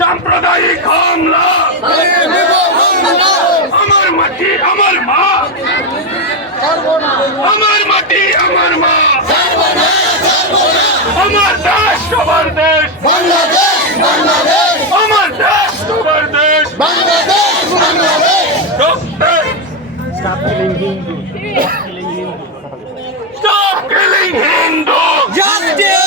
সাম্প্রদায়িক হামলা, আমার মাটি আমার মা, আমার মাটি আমার মা, আমার দেশ সবার দেশ, আমার দেশ সবার দেশ। Stop killing Hindu. Stop killing Hindu. Justice.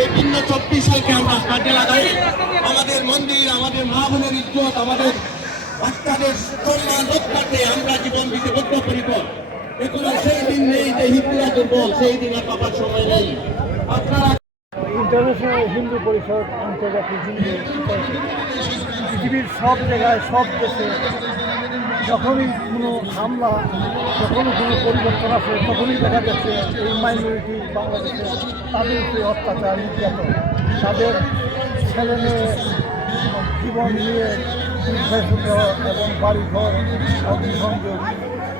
এই ভিন্ন 24 সালকে আমরা কাজে লাগাই আমাদের মন্দির, আমাদের মা বোনের ইজ্জত, আমাদের বাচ্চাদের সম্মান রক্ষার্থে আমরা জীবন দিতে বদ্ধপরিকর। এখনো সেই দিন নেই যে হিন্দুরা দুর্বল, সেই দিন আর পাবার সময় নেই। আপনারা ইন্টারন্যাশনাল হিন্দু পরিষদ, আন্তর্জাতিক হিন্দু পৃথিবীর সব জায়গায় সব দেশে যখনই কোনো হামলা, যখনই কোনো পরিবর্তন আসে, তখনই দেখা যাচ্ছে এই মাইনরিটি বাংলাদেশে তাদের উপরে অত্যাচার, নির্যাতন, তাদের ছেলে মেয়ে জীবন নিয়ে নির্বাসিত এবং বাড়িঘর অগ্নিসংযোগ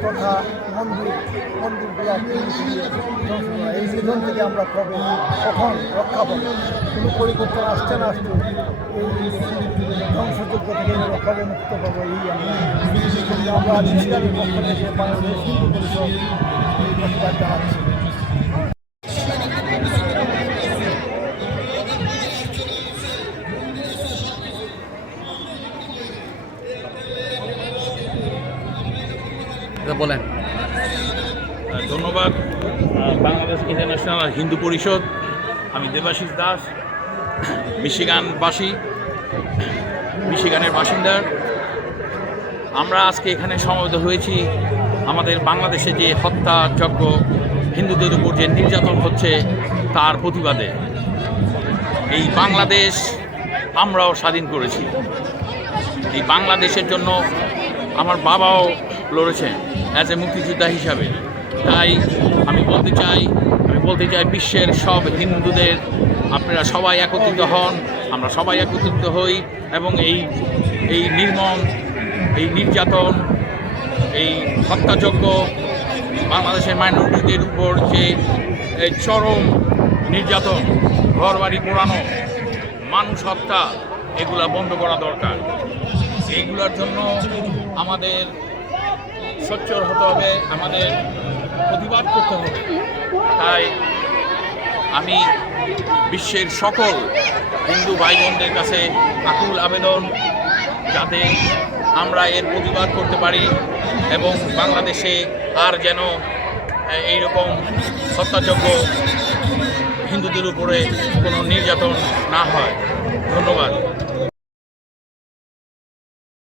তথা মন্দিরগুলো এই নিধন থেকে আমরা কখন রক্ষা পাবো? কোনো পরিবর্তন আসছে না আসছে এই ধ্বংসযোগ্য থেকে কবে মুক্ত পাবো? এই আমরা ইসলামের পক্ষ থেকে বাংলাদেশ হিন্দু পরিষদ এই প্রতিবাদ জানাচ্ছি। বলেন। ধন্যবাদ বাংলাদেশ ইন্টারন্যাশনাল হিন্দু পরিষদ। আমি দেবাশিস দাস, মিশিগানের বাসিন্দা। আমরা আজকে এখানে সমবেত হয়েছি আমাদের বাংলাদেশে যে হত্যাযজ্ঞ, হিন্দুদের উপর যে নির্যাতন হচ্ছে তার প্রতিবাদে। এই বাংলাদেশ আমরাও স্বাধীন করেছি। এই বাংলাদেশের জন্য আমার বাবাও লড়েছেন অ্যাজ এ মুক্তিযোদ্ধা হিসাবে। তাই আমি বলতে চাই বিশ্বের সব হিন্দুদের আপনারা সবাই একত্রিত হন, আমরা সবাই একত্রিত হই এবং এই নির্মম, এই নির্যাতন, এই হত্যাযজ্ঞ, বাংলাদেশের মাইনরিটিদের উপর যে চরম নির্যাতন, ঘরবাড়ি পোড়ানো, মানুষ হত্যা, এগুলা বন্ধ করা দরকার। এইগুলোর জন্য আমাদের সোচ্চার হতে হবে, আমাদের প্রতিবাদ করতে হবে। তাই আমি বিশ্বের সকল হিন্দু ভাই বোনদের কাছে আকুল আবেদন, যাতে আমরা এর প্রতিবাদ করতে পারি এবং বাংলাদেশে আর যেন এইরকম হত্যাযজ্ঞ, হিন্দুদের উপরে কোনো নির্যাতন না হয়। ধন্যবাদ।